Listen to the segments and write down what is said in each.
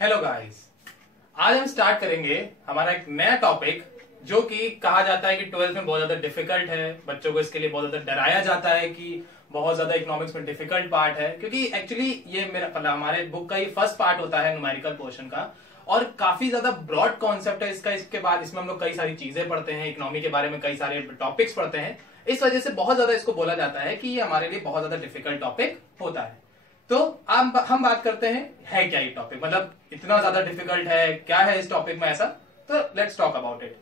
Hello guys, आज हम start करेंगे हमारा एक नया टॉपिक जो कि कहा जाता है कि 12th में बहुत ज्यादा डिफिकल्ट है। बच्चों को इसके लिए बहुत ज्यादा डराया जाता है कि बहुत ज्यादा इकोनॉमिक्स में डिफिकल्ट पार्ट है, क्योंकि एक्चुअली ये मेरा हमारे बुक का ये फर्स्ट पार्ट होता है न्यूमेरिकल पोर्शन का, और काफी ज्यादा ब्रॉड कॉन्सेप्ट है इसका। इसके बाद इसमें हम लोग कई सारी चीजें पढ़ते हैं, इकोनॉमी के बारे में कई सारे टॉपिक्स पढ़ते हैं। इस वजह से बहुत ज्यादा इसको बोला जाता है कि ये हमारे लिए बहुत ज्यादा डिफिकल्ट टॉपिक होता है। तो अब हम बात करते हैं है क्या ये टॉपिक, मतलब इतना ज्यादा डिफिकल्ट है, क्या है इस टॉपिक में ऐसा। तो लेट्स टॉक अबाउट इट।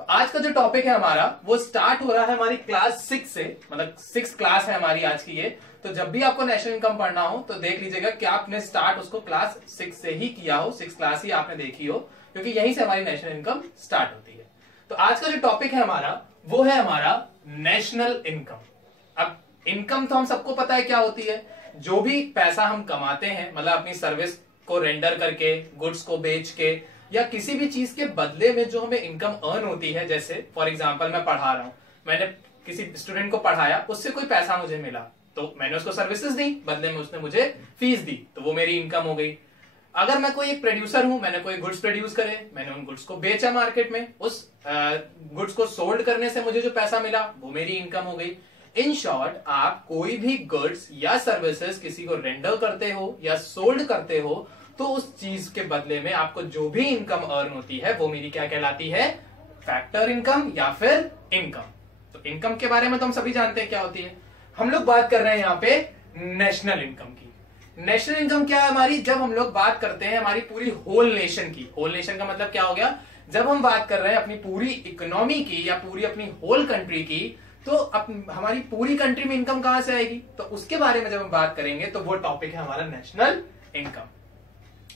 तो आज का जो टॉपिक है हमारा वो स्टार्ट हो रहा है हमारी क्लास 6 से, मतलब 6th क्लास है हमारी आज की ये। तो जब भी आपको नेशनल इनकम पढ़ना हो तो देख लीजिएगा कि आपने स्टार्ट उसको क्लास 6 से ही किया हो, 6th क्लास ही आपने देखी हो, क्योंकि यहीं से हमारी नेशनल इनकम स्टार्ट होती है। तो आज का जो टॉपिक है हमारा वो है हमारा नेशनल इनकम। अब इनकम तो हम सबको पता है क्या होती है। जो भी पैसा हम कमाते हैं, मतलब अपनी सर्विस को रेंडर करके, गुड्स को बेच के, या किसी भी चीज के बदले में जो हमें इनकम अर्न होती है। जैसे फॉर एग्जांपल मैं पढ़ा रहा हूं, मैंने किसी स्टूडेंट को पढ़ाया, उससे कोई पैसा मुझे मिला तो मैंने उसको सर्विसेज दी, बदले में उसने मुझे फीस दी, तो वो मेरी इनकम हो गई। अगर मैं कोई एक प्रोड्यूसर हूं, मैंने कोई गुड्स प्रोड्यूस करे, मैंने उन गुड्स को बेचा मार्केट में, उस गुड्स को सोल्ड करने से मुझे जो पैसा मिला वो मेरी इनकम हो गई। इन शॉर्ट, आप कोई भी गुड्स या सर्विसेज किसी को रेंडर करते हो या सोल्ड करते हो तो उस चीज के बदले में आपको जो भी इनकम अर्न होती है वो मेरी क्या कहलाती है? फैक्टर इनकम या फिर इनकम। तो इनकम के बारे में तो हम सभी जानते हैं क्या होती है। हम लोग बात कर रहे हैं यहाँ पे नेशनल इनकम की। नेशनल इनकम क्या है हमारी? जब हम लोग बात करते हैं हमारी पूरी होल नेशन की, होल नेशन का मतलब क्या हो गया? जब हम बात कर रहे हैं अपनी पूरी इकोनॉमी की या पूरी अपनी होल कंट्री की, तो हमारी पूरी कंट्री में इनकम कहां से आएगी, तो उसके बारे में जब हम बात करेंगे तो वो टॉपिक है हमारा नेशनल इनकम।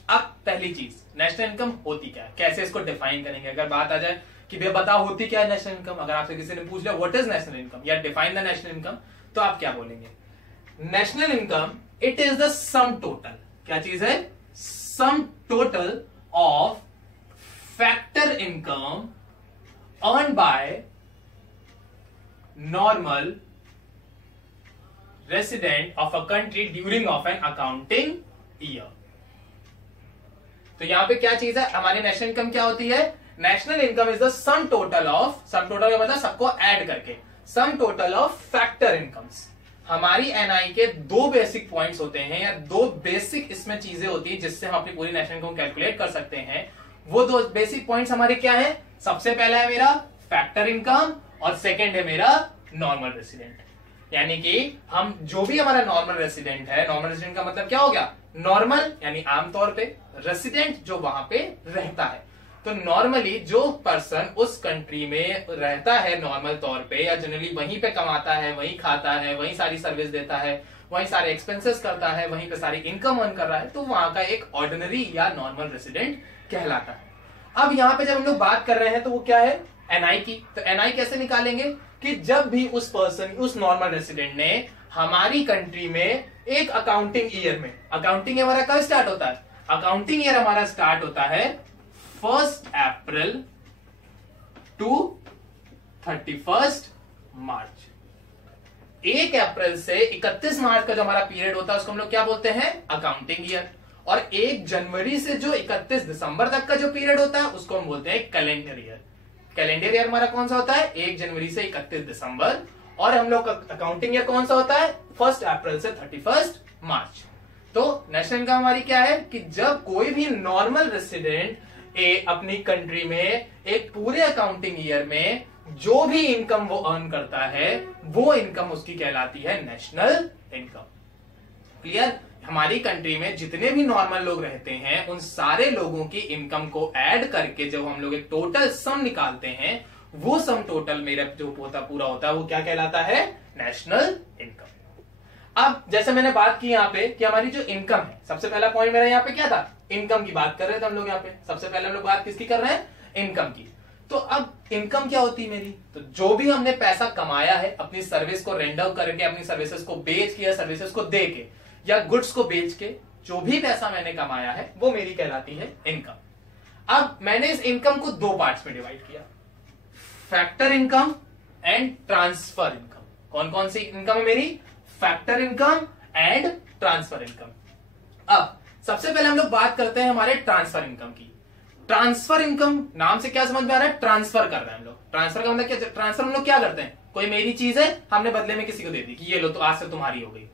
अब पहली चीज, नेशनल इनकम होती क्या है, कैसे इसको डिफाइन करेंगे। अगर बात आ जाए कि भैया बताओ होती क्या है नेशनल इनकम, अगर आपसे किसी ने पूछ लिया व्हाट इज नेशनल इनकम या डिफाइन द नेशनल इनकम, तो आप क्या बोलेंगे? National income it is the sum total, क्या चीज है? Sum total of factor income earn by normal resident of a country during of an accounting year। तो यहां पे क्या चीज है हमारी नेशनल इनकम? क्या होती है? National income is the sum total of, sum total का मतलब सबको ऐड करके, sum total of factor incomes. हमारी एनआई के दो बेसिक पॉइंट्स होते हैं, या दो बेसिक इसमें चीजें होती है जिससे हम अपनी पूरी नेशनल इनकम कैलकुलेट कर सकते हैं। वो दो बेसिक पॉइंट्स हमारे क्या है? सबसे पहला है मेरा फैक्टर इनकम और सेकेंड है मेरा नॉर्मल रेसिडेंट। यानी कि हम जो भी हमारा नॉर्मल रेसिडेंट है, नॉर्मल रेसिडेंट का मतलब क्या हो गया? नॉर्मल यानी आमतौर पे, रेसिडेंट जो वहां पे रहता है। तो नॉर्मली जो पर्सन उस कंट्री में रहता है नॉर्मल तौर पे, या जनरली वहीं पे कमाता है, वहीं खाता है, वहीं सारी सर्विस देता है, वहीं सारे एक्सपेंसेस करता है, वहीं पे सारी इनकम अर्न कर रहा है, तो वहां का एक ऑर्डिनरी या नॉर्मल रेसिडेंट कहलाता है। अब यहाँ पे जब हम लोग बात कर रहे हैं तो वो क्या है? एनआई की। तो एनआई कैसे निकालेंगे? कि जब भी उस पर्सन, उस नॉर्मल रेसिडेंट ने हमारी कंट्री में एक अकाउंटिंग ईयर में, अकाउंटिंग ईयर हमारा कब स्टार्ट होता है? अकाउंटिंग ईयर हमारा स्टार्ट होता है 1 अप्रैल टू 31 मार्च। 1 अप्रैल से 31 मार्च का जो हमारा पीरियड होता है उसको हम लोग क्या बोलते हैं? Accounting year. और 1 जनवरी से जो 31 दिसंबर तक का जो पीरियड होता है उसको हम बोलते हैं कैलेंडर ईयर। कैलेंडर ईयर हमारा कौन सा होता है? 1 जनवरी से 31 दिसंबर। और हम लोग का अकाउंटिंग ईयर कौन सा होता है? 1 अप्रैल से 31 मार्च। तो नेशनल इनकम हमारी क्या है? कि जब कोई भी नॉर्मल रेसिडेंट अपनी कंट्री में एक पूरे अकाउंटिंग ईयर में जो भी इनकम वो अर्न करता है वो इनकम उसकी कहलाती है नेशनल इनकम। क्लियर? हमारी कंट्री में जितने भी नॉर्मल लोग रहते हैं उन सारे लोगों की इनकम को ऐड करके जब हम लोग एक टोटल सम निकालते हैं, वो सम टोटल मेरा जो पूरा होता है वो क्या कहलाता है? National income. अब जैसे मैंने बात की यहाँ पे कि हमारी जो इनकम है, सबसे पहला पॉइंट मेरा यहाँ पे क्या था? इनकम की बात कर रहे थे हम लोग। यहाँ पे सबसे पहले हम लोग बात किसकी कर रहे हैं? इनकम की। तो अब इनकम क्या होती है मेरी? तो जो भी हमने पैसा कमाया है अपनी सर्विस को रेंडर करके, अपनी सर्विसेज को बेच के या सर्विसेज को दे के या गुड्स को बेच के, जो भी पैसा मैंने कमाया है वो मेरी कहलाती है इनकम। अब मैंने इस इनकम को दो पार्ट्स में डिवाइड किया, factor income and transfer income. कौन कौन सी इनकम है मेरी? Factor income and transfer income. अब सबसे पहले हम लोग बात करते हैं हमारे ट्रांसफर इनकम की। ट्रांसफर इनकम नाम से क्या समझ में आ रहा है? ट्रांसफर कर रहे हैं हम लोग। ट्रांसफर का मतलब क्या? ट्रांसफर हम लोग क्या करते हैं, कोई मेरी चीज है, हमने बदले में किसी को दे दी कि ये लो तो आज से तुम्हारी हो गई।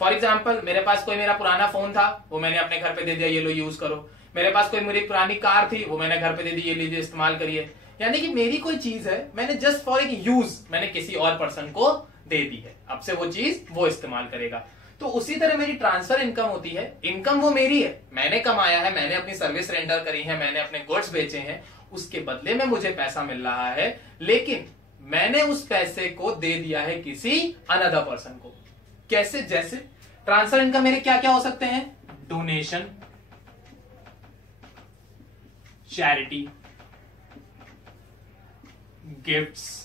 फॉर एग्जाम्पल, मेरे पास कोई मेरा पुराना फोन था, वो मैंने अपने घर पे दे दिया, ये लो यूज करो। मेरे पास कोई मेरी पुरानी कार थी, वो मैंने घर पे दे दी, ये लीजिए इस्तेमाल करिए। यानी कि मेरी कोई चीज है, मैंने जस्ट फॉर एक यूज मैंने किसी और पर्सन को दे दी है, अब से वो चीज वो इस्तेमाल करेगा। तो उसी तरह मेरी ट्रांसफर इनकम होती है। इनकम वो मेरी है, मैंने कमाया है, मैंने अपनी सर्विस रेंडर करी है, मैंने अपने गुड्स बेचे हैं, उसके बदले में मुझे पैसा मिल रहा है, लेकिन मैंने उस पैसे को दे दिया है किसी अनदर पर्सन को। कैसे? जैसे ट्रांसफर इनकम मेरे क्या क्या हो सकते हैं? Donation, charity, gifts.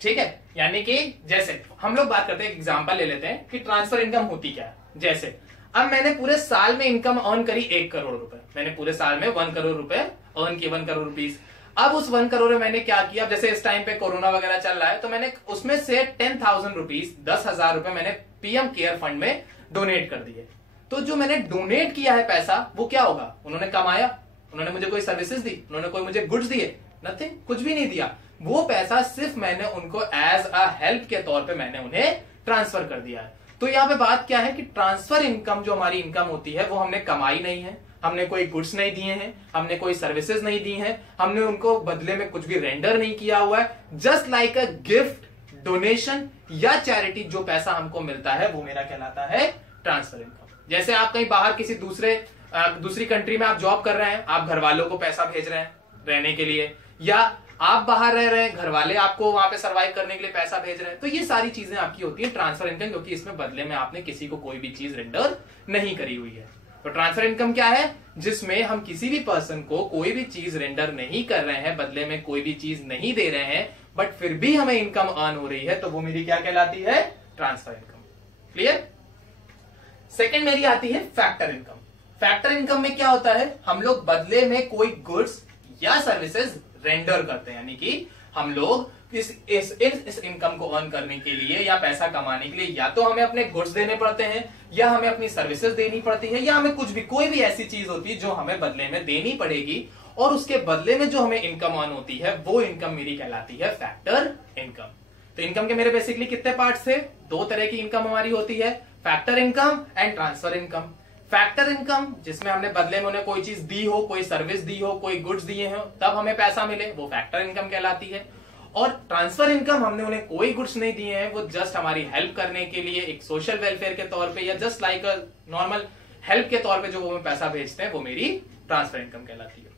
ठीक है, यानी कि जैसे हम लोग बात करते हैं, एग्जांपल ले लेते हैं कि ट्रांसफर इनकम होती क्या है। जैसे अब मैंने पूरे साल में इनकम अर्न करी 1 करोड़ रुपए, मैंने पूरे साल में 1 करोड़ रुपए अर्न किए, 1 करोड़ रुपीस। अब उस 1 करोड़ में मैंने क्या किया, जैसे इस टाइम पे कोरोना वगैरह चल रहा है, तो मैंने उसमें से 10,000 रुपीज, 10,000 रुपए मैंने पीएम केयर फंड में डोनेट कर दिए। तो जो मैंने डोनेट किया है पैसा, वो क्या होगा? उन्होंने कमाया, उन्होंने मुझे कोई सर्विसेज दी, उन्होंने कोई मुझे गुड्स दिए? नथिंग, कुछ भी नहीं दिया। वो पैसा सिर्फ मैंने उनको एज अ हेल्प के तौर पे मैंने उन्हें ट्रांसफर कर दिया है। तो यहाँ पे बात क्या है कि ट्रांसफर इनकम जो हमारी इनकम होती है, वो हमने कमाई नहीं है, हमने कोई गुड्स नहीं दिए हैं, हमने कोई सर्विसेज नहीं दी हैं, हमने उनको बदले में कुछ भी रेंडर नहीं किया हुआ है। Just like a gift, donation या चैरिटी जो पैसा हमको मिलता है, वो मेरा कहलाता है ट्रांसफर इनकम। जैसे आप कहीं बाहर किसी दूसरी कंट्री में आप जॉब कर रहे हैं, आप घर वालों को पैसा भेज रहे हैं रहने के लिए, या आप बाहर रह रहे हैं, घर वाले आपको वहां पे सरवाइव करने के लिए पैसा भेज रहे हैं, तो ये सारी चीजें आपकी होती है ट्रांसफर इनकम, क्योंकि इसमें बदले में आपने किसी को कोई भी चीज रेंडर नहीं करी हुई है। तो ट्रांसफर इनकम क्या है? जिसमें हम किसी भी पर्सन को कोई भी चीज रेंडर नहीं कर रहे हैं, बदले में कोई भी चीज नहीं दे रहे हैं, बट फिर भी हमें इनकम अर्न हो रही है, तो वो मेरी क्या कहलाती है? Transfer income. क्लियर? सेकेंड मेरी आती है फैक्टर इनकम। फैक्टर इनकम में क्या होता है? हम लोग बदले में कोई गुड्स या सर्विसेज रेंडर करते हैं, यानी कि हम लोग इस इनकम को अर्न करने के लिए या पैसा कमाने के लिए या तो हमें अपने गुड्स देने पड़ते हैं, या हमें अपनी सर्विसेज देनी पड़ती है, या हमें कुछ भी कोई भी ऐसी चीज होती है जो हमें बदले में देनी पड़ेगी, और उसके बदले में जो हमें इनकम अर्न होती है, वो इनकम मेरी कहलाती है फैक्टर इनकम। तो इनकम के मेरे बेसिकली कितने पार्ट्स थे? 2 तरह की इनकम हमारी होती है, factor income and transfer income. Factor income जिसमें हमने बदले में उन्हें कोई चीज दी हो, कोई सर्विस दी हो, कोई गुड्स दिए हो, तब हमें पैसा मिले, वो फैक्टर इनकम कहलाती है। और ट्रांसफर इनकम, हमने उन्हें कोई गुड्स नहीं दिए हैं, वो जस्ट हमारी हेल्प करने के लिए एक सोशल वेलफेयर के तौर पे या just like a normal help के तौर पे जो वो हमें पैसा भेजते हैं, वो मेरी ट्रांसफर इनकम कहलाती है।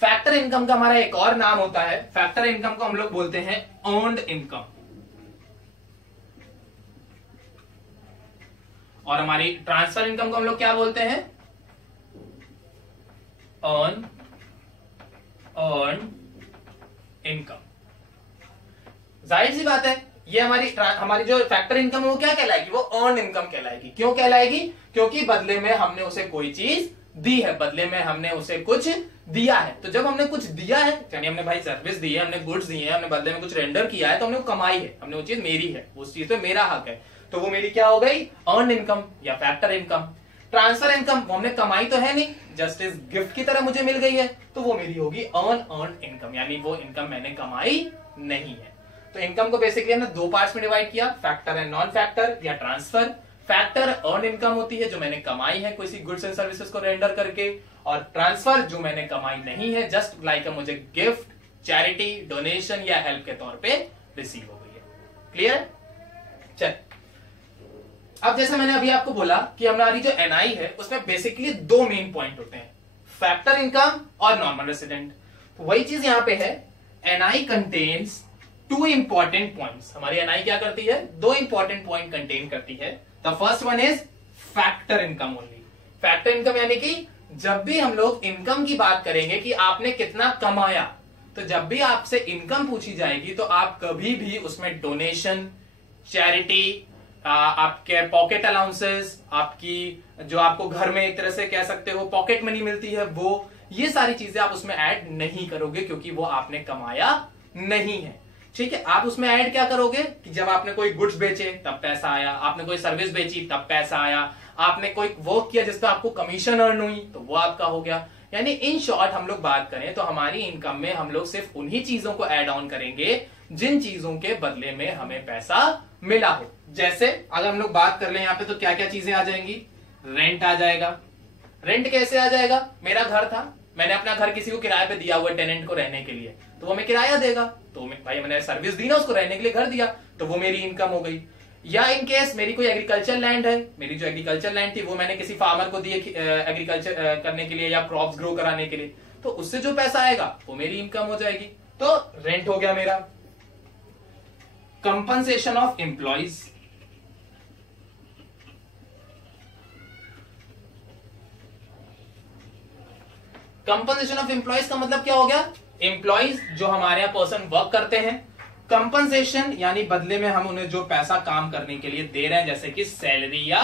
फैक्टर इनकम का हमारा एक और नाम होता है, फैक्टर इनकम को हम लोग बोलते हैं अर्न्ड इनकम। और हमारी ट्रांसफर इनकम को हम लोग क्या बोलते हैं? Earn income. जाहिर सी बात है, ये हमारी जो फैक्टर इनकम है वो क्या कहलाएगी? वो अर्न इनकम कहलाएगी। क्यों कहलाएगी? क्योंकि बदले में हमने उसे कोई चीज दी है, बदले में हमने उसे कुछ दिया है। तो जब हमने कुछ दिया है, यानी हमने भाई सर्विस दी है, हमने गुड्स दिए हैं, हमने बदले में कुछ रेंडर किया है, तो हमने वो कमाई है, हमने वो चीज मेरी है, उस चीज पे मेरा हक है, तो वो मेरी क्या हो गई? अर्न इनकम या फैक्टर इनकम। ट्रांसफर इनकम, वो हमने कमाई तो है नहीं, जस्ट इज गिफ्ट की तरह मुझे मिल गई है, तो वो मेरी होगी अर्न इनकम, यानी वो इनकम मैंने कमाई नहीं है। तो इनकम को बेसिकली हमने 2 पार्ट्स में डिवाइड किया, फैक्टर एंड नॉन फैक्टर या ट्रांसफर। फैक्टर अर्न इनकम होती है जो मैंने कमाई है किसी गुड्स एंड सर्विसेज को रेंडर करके, और ट्रांसफर जो मैंने कमाई नहीं है, जस्ट लाइक मुझे गिफ्ट, चैरिटी, डोनेशन या हेल्प के तौर पे रिसीव हो गई है। क्लियर है? चल, अब जैसे मैंने अभी आपको बोला कि हमारी जो एनआई है उसमें बेसिकली 2 मेन पॉइंट होते हैं, फैक्टर इनकम और नॉर्मल रेसिडेंट। तो वही चीज यहां पे है, एनआई कंटेन्स 2 इंपॉर्टेंट पॉइंट्स। हमारी एनआई क्या करती है? 2 इंपॉर्टेंट पॉइंट कंटेन करती है। The first one is factor income only. Factor income यानी कि जब भी हम लोग इनकम की बात करेंगे कि आपने कितना कमाया, तो जब भी आपसे इनकम पूछी जाएगी तो आप कभी भी उसमें डोनेशन, चैरिटी, आपके पॉकेट अलाउंसेस, आपकी जो आपको घर में एक तरह से कह सकते हो पॉकेट मनी मिलती है, वो ये सारी चीजें आप उसमें ऐड नहीं करोगे, क्योंकि वो आपने कमाया नहीं है। ठीक है, आप उसमें ऐड क्या करोगे कि जब आपने कोई गुड्स बेचे तब पैसा आया, आपने कोई सर्विस बेची तब पैसा आया, आपने कोई वर्क किया जिस पर आपको कमीशन अर्न हुई तो वो आपका हो गया। यानी इन शॉर्ट हम लोग बात करें तो हमारी इनकम में हम लोग सिर्फ उन्हीं चीजों को ऐड ऑन करेंगे जिन चीजों के बदले में हमें पैसा मिला हो। जैसे अगर हम लोग बात कर ले यहाँ पे तो क्या क्या चीजें आ जाएंगी, रेंट आ जाएगा। रेंट कैसे आ जाएगा, मेरा घर था, मैंने अपना घर किसी को किराए पे दिया हुआ टेनेंट को रहने के लिए, तो वो हमें किराया देगा, तो भाई मैंने सर्विस दी ना, उसको रहने के लिए घर दिया, तो वो मेरी इनकम हो गई। या इन केस मेरी कोई एग्रीकल्चर लैंड है, मेरी जो एग्रीकल्चर लैंड थी वो मैंने किसी फार्मर को दी एग्रीकल्चर करने के लिए या क्रॉप्स ग्रो कराने के लिए, तो उससे जो पैसा आएगा वो मेरी इनकम हो जाएगी। तो रेंट हो गया मेरा। Compensation of employees, compensation of employees का मतलब क्या हो गया, एम्प्लॉइज जो हमारे यहां पर्सन वर्क करते हैं, कंपनसेशन यानी बदले में हम उन्हें जो पैसा काम करने के लिए दे रहे हैं जैसे कि सैलरी या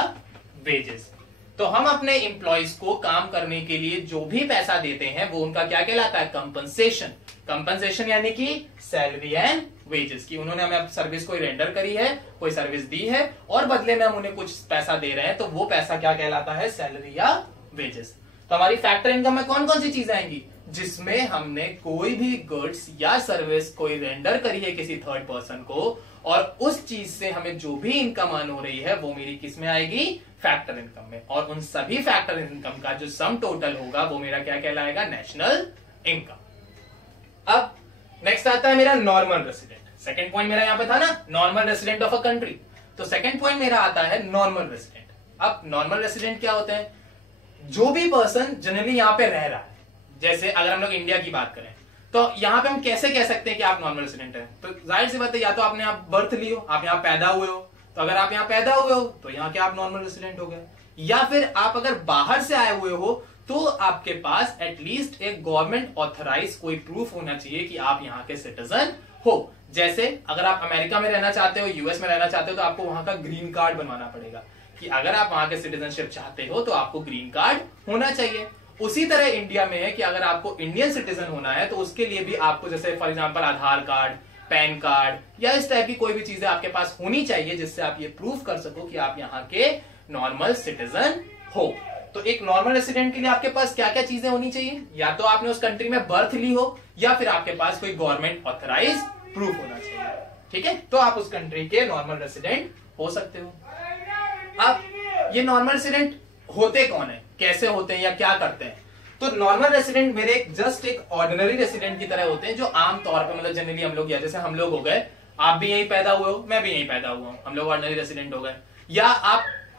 वेजेस। तो हम अपने एम्प्लॉइज को काम करने के लिए जो भी पैसा देते हैं वो उनका क्या कहलाता है, कंपनसेशन। कंपनसेशन यानी कि सैलरी एंड वेजेस की उन्होंने हमें सर्विस कोई रेंडर करी है, कोई सर्विस दी है और बदले में हम उन्हें कुछ पैसा दे रहे हैं, तो वो पैसा क्या कहलाता है, सैलरी या वेजेस। तो हमारी फैक्टर इनकम में कौन कौन सी चीजें आएंगी, जिसमें हमने कोई भी गुड्स या सर्विस कोई रेंडर करी है किसी थर्ड पर्सन को और उस चीज से हमें जो भी इनकम अर्न हो रही है वो मेरी किस में आएगी, फैक्टर इनकम में। और उन सभी फैक्टर इनकम का जो सम टोटल होगा वो मेरा क्या कहलाएगा, नेशनल इनकम। अब नेक्स्ट आता है मेरा नॉर्मल रेसिडेंट। सेकंड पॉइंट मेरा यहां पे था ना, normal resident of a country, तो सेकंड पॉइंट मेरा आता है नॉर्मल रेसिडेंट। अब नॉर्मल रेसिडेंट क्या होते हैं, जो भी पर्सन जनरली यहां पे रह रहा है। जैसे अगर हम लोग इंडिया की बात करें तो यहां पे हम कैसे कह सकते हैं कि आप नॉर्मल रेसिडेंट हैं, तो जाहिर सी बात है या तो आपने आप बर्थ ली हो, आप यहां पैदा हुए हो, तो अगर आप यहां पैदा हुए हो तो यहां के आप नॉर्मल रेसिडेंट हो गए, या फिर आप अगर बाहर से आए हुए हो तो आपके पास एटलीस्ट एक गवर्नमेंट ऑथराइज कोई प्रूफ होना चाहिए कि आप यहाँ के सिटीजन हो। जैसे अगर आप अमेरिका में रहना चाहते हो, यूएस में रहना चाहते हो, तो आपको वहां का ग्रीन कार्ड बनवाना पड़ेगा कि अगर आप वहां के सिटीजनशिप चाहते हो तो आपको ग्रीन कार्ड होना चाहिए। उसी तरह इंडिया में है कि अगर आपको इंडियन सिटीजन होना है तो उसके लिए भी आपको जैसे for example Aadhaar card, pan card या इस टाइप की कोई भी चीजें आपके पास होनी चाहिए जिससे आप ये प्रूफ कर सको कि आप यहाँ के नॉर्मल सिटीजन हो। तो एक नॉर्मल रेसिडेंट के लिए आपके पास क्या क्या चीजें होनी चाहिए, या तो आपने उस कंट्री में बर्थ ली हो या फिर आपके पास कोई गवर्नमेंट ऑथराइज प्रूफ होना चाहिए, ठीक है, तो आप उस कंट्री के नॉर्मल रेसिडेंट हो सकते हो। अब ये नॉर्मल रेसिडेंट होते कौन है, कैसे होते हैं या क्या करते हैं, तो नॉर्मल रेसिडेंट मेरे जस्ट एक ऑर्डिनरी रेसिडेंट की तरह होते हैं जो आम तौर पे मतलब जनरली हम लोग, या जैसे हम लोग हो गए, आप भी यहीं पैदा हुए हो, मैं भी यहीं पैदा हुआ हूं, हम लोग ऑर्डिनरी रेसिडेंट हो गए, या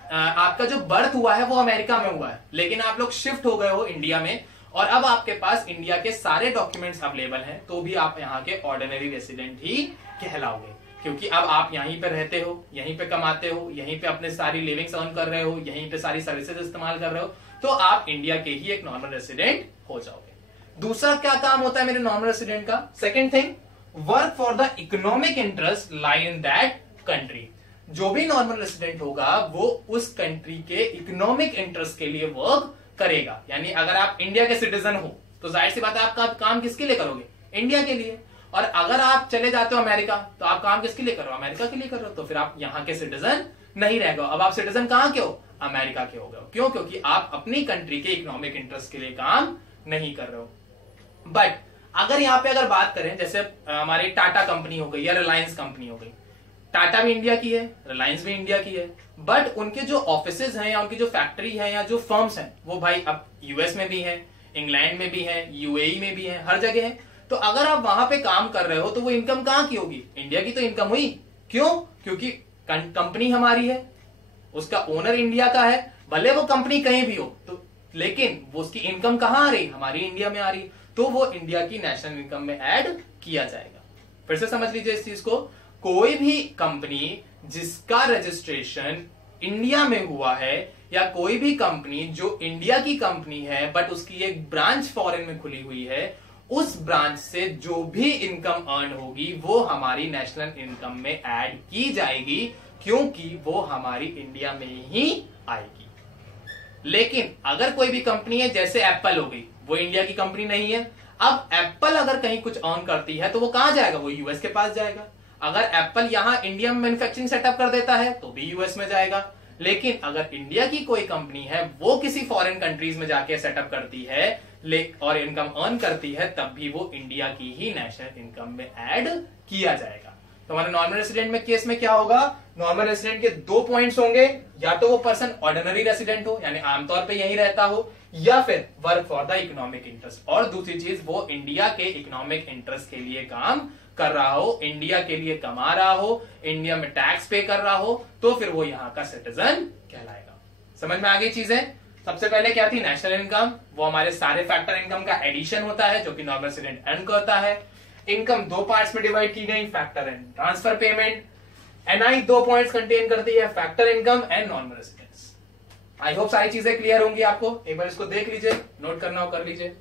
आपका जो बर्थ हुआ है वो अमेरिका में हुआ है लेकिन आप लोग शिफ्ट हो गए हो इंडिया में और अब आपके पास इंडिया के सारे डॉक्यूमेंट्स अवेलेबल हैं, तो भी आप यहाँ के ऑर्डिनरी रेसिडेंट ही कहलाओगे, क्योंकि अब आप यहीं पे रहते हो, यहीं पे कमाते हो, यहीं पे अपने सारी लिविंग्स अर्न कर रहे हो, यहीं पे सारी सर्विसेज इस्तेमाल कर रहे हो, तो आप इंडिया के ही एक नॉर्मल रेसिडेंट हो जाओगे। दूसरा क्या काम होता है मेरे नॉर्मल रेसिडेंट का, second thing, work for the economic interest lie in that country. जो भी नॉर्मल रेसिडेंट होगा वो उस कंट्री के इकोनॉमिक इंटरेस्ट के लिए वर्क करेगा। यानी अगर आप इंडिया के सिटीजन हो तो जाहिर सी बात है आपका काम किसके लिए करोगे, इंडिया के लिए, और अगर आप चले जाते हो अमेरिका तो आप काम किसके लिए कर रहे हो, अमेरिका के लिए कर रहे हो, तो फिर आप यहाँ के सिटीजन नहीं रह गए। अब आप सिटीजन कहां के हो, अमेरिका के हो गए। क्यों, क्योंकि आप अपनी कंट्री के इकोनॉमिक इंटरेस्ट के लिए काम नहीं कर रहे हो। बट अगर यहाँ पे अगर बात करें जैसे हमारी टाटा कंपनी हो गई या रिलायंस कंपनी हो गई, टाटा भी इंडिया की है, रिलायंस भी इंडिया की है, बट उनके जो ऑफिसेज हैं या उनकी जो फैक्ट्री है या जो फर्म्स हैं वो भाई अब यूएस में भी है, इंग्लैंड में भी है, यूएई में भी है, हर जगह है। तो अगर आप वहां पे काम कर रहे हो तो वो इनकम कहां की होगी, इंडिया की तो इनकम हुई। क्यों, क्योंकि कंपनी हमारी है, उसका ओनर इंडिया का है, भले वो कंपनी कहीं भी हो तो, लेकिन वो उसकी इनकम कहां आ रही, हमारी इंडिया में आ रही, तो वो इंडिया की नेशनल इनकम में ऐड किया जाएगा। फिर से समझ लीजिए इस चीज को, कोई भी कंपनी जिसका रजिस्ट्रेशन इंडिया में हुआ है या कोई भी कंपनी जो इंडिया की कंपनी है बट उसकी एक ब्रांच फॉरेन में खुली हुई है, उस ब्रांच से जो भी इनकम अर्न होगी वो हमारी नेशनल इनकम में ऐड की जाएगी, क्योंकि वो हमारी इंडिया में ही आएगी। लेकिन अगर कोई भी कंपनी है जैसे एप्पल हो गई, वो इंडिया की कंपनी नहीं है, अब एप्पल अगर कहीं कुछ अर्न करती है तो वो कहां जाएगा, वो यूएस के पास जाएगा। अगर एप्पल यहां इंडिया में मैन्युफैक्चरिंग सेटअप कर देता है तो भी यूएस में जाएगा। लेकिन अगर इंडिया की कोई कंपनी है वो किसी फॉरेन कंट्रीज में जाके सेटअप करती है और इनकम अर्न करती है, तब भी वो इंडिया की ही नेशनल इनकम में ऐड किया जाएगा। तो हमारे नॉर्मल रेसिडेंट में केस में क्या होगा, नॉर्मल रेसिडेंट के 2 पॉइंट्स होंगे, या तो वो पर्सन ऑर्डिनरी रेसिडेंट हो यानी आमतौर पे यही रहता हो, या फिर work for the economic interest, और दूसरी चीज वो इंडिया के इकोनॉमिक इंटरेस्ट के लिए काम कर रहा हो, इंडिया के लिए कमा रहा हो, इंडिया में टैक्स पे कर रहा हो, तो फिर वो यहां का सिटीजन कहलाएगा। समझ में आ गई चीजें। सबसे पहले क्या थी नेशनल इनकम, वो हमारे सारे फैक्टर इनकम का एडिशन होता है जो कि नॉर्मल रेसिडेंट अर्न करता है। इनकम 2 पार्ट्स में डिवाइड की गई, factor and transfer payment. NI 2 points contain करती है, factor income and normal residence. I hope सारी चीजें क्लियर होंगी आपको। एक बार इसको देख लीजिए, नोट करना हो कर लीजिए।